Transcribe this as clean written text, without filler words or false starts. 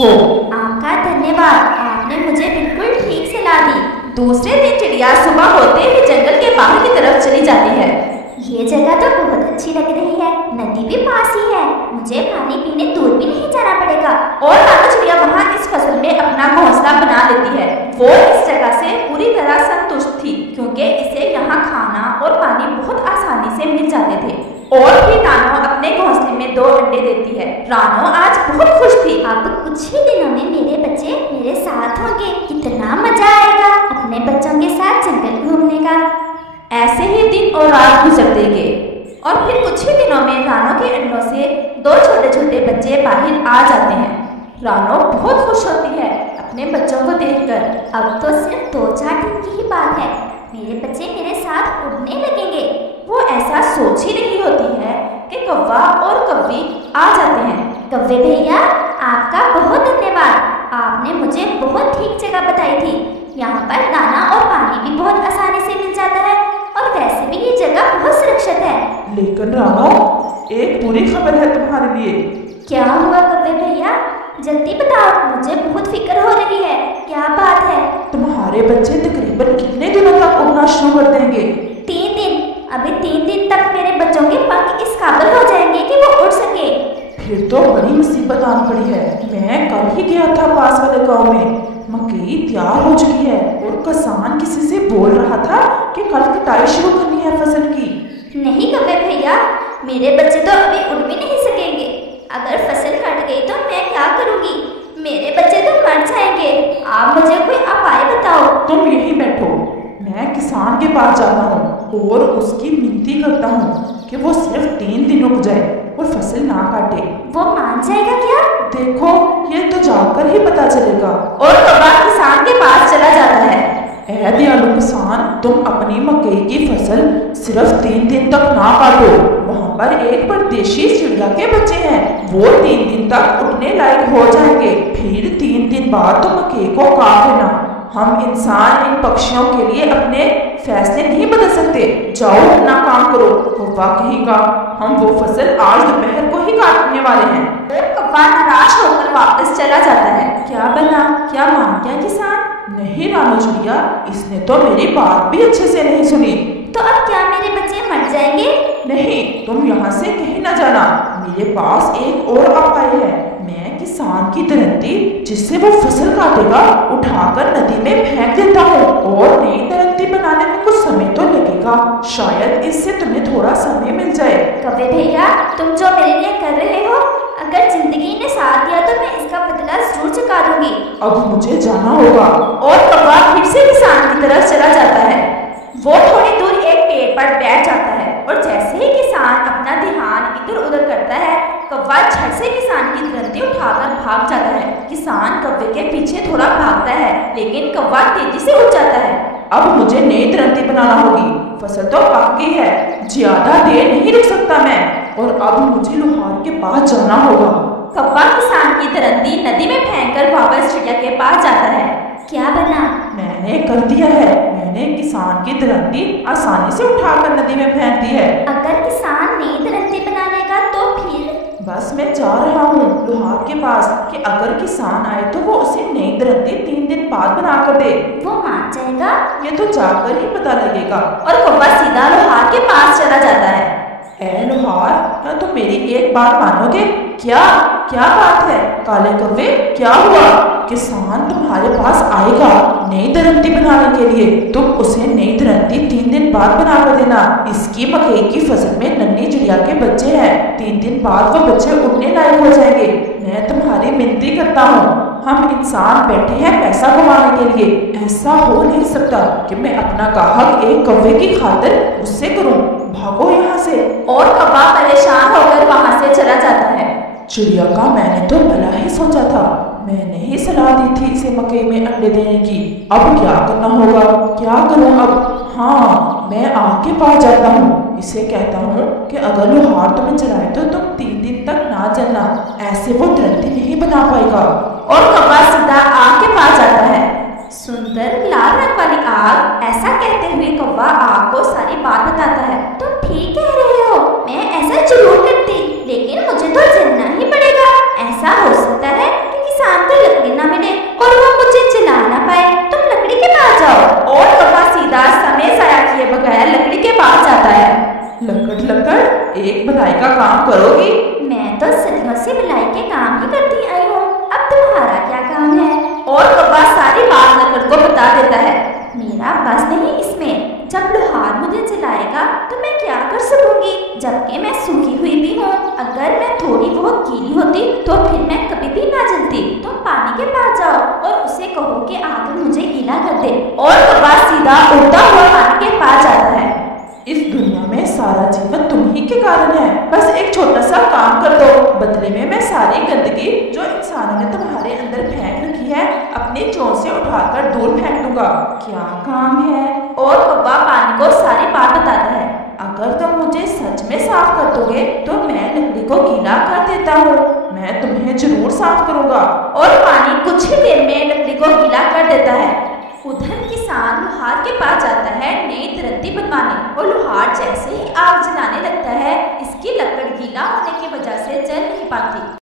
हो। आपका धन्यवाद, आपने मुझे बिल्कुल ठीक सलाह दी। दूसरे दिन चिड़िया सुबह होते ही जंगल के बाहर की तरफ चली जाती है। ये जगह तो बहुत अच्छी लग रही है, नदी भी पास ही है, मुझे पानी पीने दूर भी नहीं जाना पड़ेगा। और रानी चिड़िया वहाँ इस फसल में अपना घोंसला बना लेती है। वो इस जगह से पूरी तरह संतुष्ट थी क्योंकि इसे यहाँ खाना और पानी बहुत आसानी से मिल जाते थे। और फिर रानो अपने घोंसले में 2 अंडे देती है। रानो आज बहुत खुश थी। अब कुछ ही दिनों में मेरे बच्चे मेरे साथ होंगे, कितना मजा आएगा अपने बच्चों के साथ जंगल घूमने का। ऐसे ही दिन और रात गुजरते गए और फिर कुछ ही दिनों में रानो के अंडों से 2 छोटे छोटे बच्चे बाहर आ जाते हैं। रानो बहुत खुश होती है अपने बच्चों को देखकर। अब तो सिर्फ 2-4 दिन की ही बात है, मेरे बच्चे मेरे साथ उड़ने लगेंगे। वो ऐसा सोच ही रही होती है कि कौवा और कौवी आ जाते हैं। कौवे भैया, आपका बहुत धन्यवाद, आपने मुझे बहुत ठीक जगह बताई थी। यहाँ पर दाना और पानी भी बहुत आसानी से मिल जाता है और वैसे भी ये जगह बहुत सुरक्षित है। लेकिन रानो, एक बुरी खबर है तुम्हारे लिए। क्या हुआ कौवे भैया, जल्दी बताओ, मुझे बहुत फिक्र हो रही है। क्या बात है? तुम्हारे बच्चे तकरीबन कितने दिनों तक उड़ना शुरू कर देंगे? 3 दिन। अभी 3 दिन तक मेरे बच्चों के पंख इस काबिल हो जाएंगे कि वो उड़ सके। फिर तो बड़ी मुसीबत आन पड़ी है। मैं कल ही गया था पास वाले गांव में, मकई तैयार हो चुकी है और किसान किसी से बोल रहा था कि कल कटाई शुरू करनी है फसल की। नहीं कौवे भैया, मेरे बच्चे तो अभी उड़ भी नहीं सकेंगे। अगर फसल कट गई तो मैं क्या करूँगी? मेरे बच्चे तो मर जाएंगे। आप मुझे कोई उपाय बताओ। तुम यहीं बैठो, मैं किसान के पास जाता हूँ और उसकी मिनती करता हूँ कि वो सिर्फ 3 दिन रुक जाए और फसल ना काटे। वो मान जाएगा क्या? देखो, ये तो जाकर ही पता चलेगा। और कौवा किसान के पास चला जाता है। ऐ दयालु किसान, तुम अपनी मकई की फसल सिर्फ 3 दिन तक ना काटो। वहाँ पर एक परदेशी चिड़िया के बच्चे हैं, वो 3 दिन तक उड़ने लायक हो जाएंगे। फिर 3 दिन बाद तो मकई को काट लेना। हम इंसान इन पक्षियों के लिए अपने फैसले नहीं बदल सकते। जाओ अपना काम करो। कौवा कहेगा, हम वो फसल आज दोपहर को ही काटने वाले हैं। और कौवा निराश होकर वापस चला जाता है। क्या बना, क्या मान गया किसान? नहीं रानो चिड़िया, इसने तो मेरी बात भी अच्छे से नहीं सुनी। तो अब क्या मेरे बच्चे मर जाएंगे? नहीं, तुम यहाँ से कहीं न जाना, मेरे पास एक और उपाय है। मैं किसान की दरंती जिससे वो फसल काटेगा उठाकर नदी में फेंक देता हूँ और नई दरंती बनाने में कुछ समय तो लगेगा। शायद इससे तुम्हें थोड़ा समय मिल जाए। कौवे भैया, तुम जो मेरे लिए कर रहे हो, अगर जिंदगी ने साथ दिया तो मैं इसका बदला जरूर चुका दूंगी। अब मुझे जाना होगा। और कौवा फिर से किसान की तरफ चला जाता है। वो थोड़ी दूर एक पेड़ पर बैठ जाता है और जैसे ही किसान अपना ध्यान इधर उधर करता है, कौवा झट से किसान की दरंती उठाकर भाग जाता है। किसान कौवे के पीछे थोड़ा भागता है, लेकिन कौवा तेजी से उड़ जाता है। अब मुझे नई दरंती बनाना होगी, फसल तो पक गई है, ज्यादा देर नहीं रुक सकता मैं। और अब मुझे लोहार के पास जाना होगा। कौवा किसान की दरंती नदी में फेंककर वापस चिड़िया के पास जाता है। क्या बना? मैंने कर दिया है, मैंने किसान की दरंती आसानी से उठाकर नदी में फेंक दी है। अगर किसान नई दरंती बना लेगा तो फिर? बस मैं जा रहा हूँ लोहार के पास कि अगर किसान आए तो वो उसे नई दरंती 3 दिन बाद बना कर दे। वो मान जाएगा? ये तो जाकर ही पता लगेगा। और कौवा सीधा लोहार के पास चला जाता है। ऐ लोहार, क्या तुम मेरी एक बात मानोगे? क्या क्या बात है? काले कौवे, क्या हुआ? किसान तुम्हारे पास आएगा नई दरंती बनाने के लिए, तुम उसे नई दरंती 3 दिन बाद बना कर देना। इसकी मकई की फसल में नन्ही चिड़िया के बच्चे हैं, 3 दिन बाद वो बच्चे उड़ने लायक हो जाएंगे। मैं तुम्हारी मिनती करता हूँ, हम इंसान बैठे हैं पैसा कमाने के लिए। ऐसा हो नहीं सकता कि मैं अपना गाहक एक कौवे की खातिर गुस्से करूं। भागो यहाँ से। और कौवा परेशान होकर वहां से चला जाता है। चिड़िया का मैंने तो भला ही सोचा था, मैंने ही सलाह दी थी इसे मकई में अंडे देने की। अब क्या करना होगा, क्या करूं अब? हाँ, मैं आग के पास जाता हूँ, इसे कहता हूँ कि अगर लोहार तुम्हें जलाए तो तुम 3 दिन तक ना जलना, ऐसे वो दरंती नहीं बना पाएगा। और कौवा सीधा आग के पास जाता है। सुंदर लाल रंग वाली आग, ऐसा कहते हुए कौवा आग को सारी बात बताता है। तुम ठीक कह रहे हो, मैं ऐसा जरूर करती, लेकिन मुझे तो जलना ही पड़ेगा। ऐसा हो सकता है कि किसान तो एक भलाई का काम करोगी? मैं तो सदियों से भलाई के काम ही करती आई हूँ, अब तुम्हारा क्या काम है? और कौवा सारी बात लकड़ को बता देता है। मेरा बस नहीं इसमें, जब लोहार मुझे जलाएगा तो मैं क्या कर सकूंगी, जबकि मैं सूखी हुई भी हूँ। अगर मैं थोड़ी बहुत गीली होती तो फिर मैं कभी भी ना जलती। तुम पानी के पास जाओ और उसे कहो कि आकर मुझे गीला कर दे। और कौवा सीधा उड़ता हुआ पानी के पास जाता है। इस दुनिया में सारा जीवन तुम ही के कारण है। बस एक छोटा सा काम कर दो, बदले में मैं सारी गंदगी जो इंसानों ने तुम्हारे अंदर फेंक रखी है अपनी चोंच से उठाकर दूर फेंक दूंगा। क्या काम है? और कौवा पानी को सारी बात बताता है। अगर तुम मुझे सच में साफ कर दोगे तो मैं लकड़ी को गीला कर देता हूँ। मैं तुम्हें जरूर साफ करूंगा। और पानी कुछ ही देर में लकड़ी को गीला कर देता है। उधर किसान लोहार के पास जाता है नई